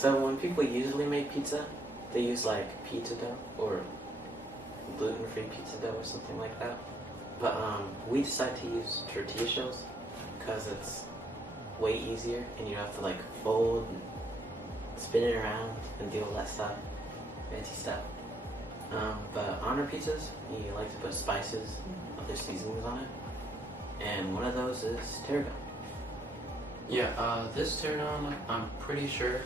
So when people usually make pizza, they use like pizza dough or gluten-free pizza dough or something like that. But we decided to use tortilla shells because it's way easier and you don't have to like fold and spin it around and do all that stuff, fancy stuff. But on our pizzas, you like to put spices, other seasonings on it, and one of those is tarragon. Yeah, this tarragon, I'm pretty sure,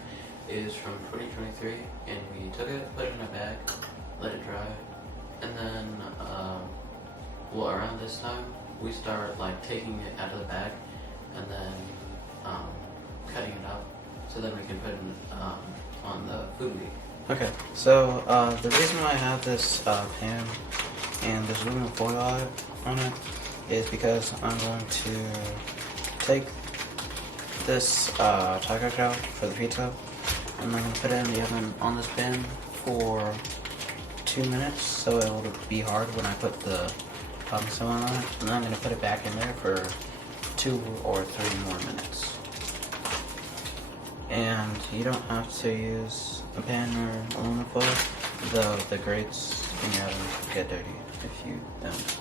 is from 2023, and we took it, put it in a bag, let it dry, and then, well, around this time, we start like taking it out of the bag, and then cutting it up, so then we can put it on the food week. Okay, so the reason why I have this pan and there's aluminum foil on it is because I'm going to take this taco shell for the pizza and I'm going to put it in the oven on this pan for 2 minutes so it will be hard when I put the parmesan on it, and then I'm going to put it back in there for 2 or 3 more minutes. And you don't have to use a pan or aluminum foil, though the grates in your oven get dirty if you don't.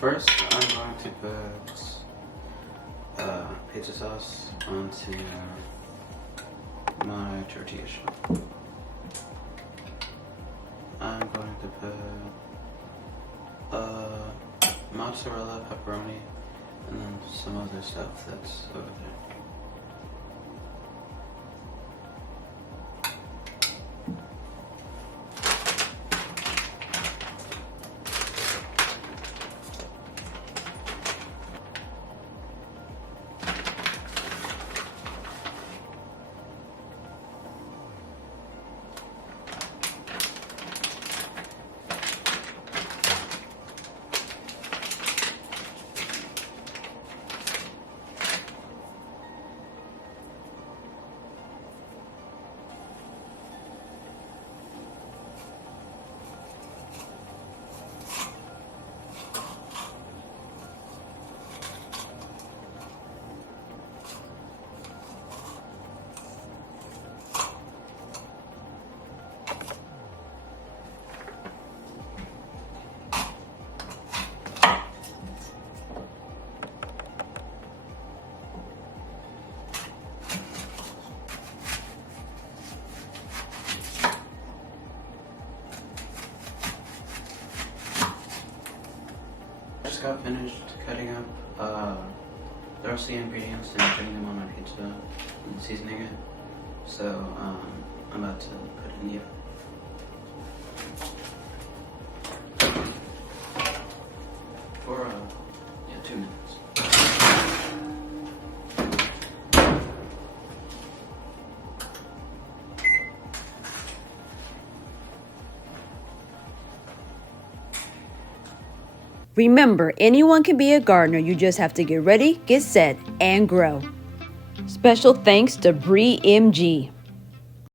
First, I'm going to put pizza sauce onto my tortilla shell. I'm going to put mozzarella, pepperoni, and then some other stuff that's over there. Just got finished cutting up the rest of the ingredients and putting them on my pizza and seasoning it. So I'm about to put it in the oven for 2 minutes. Remember, anyone can be a gardener. You just have to get ready, get set, and grow. Special thanks to Bree MG.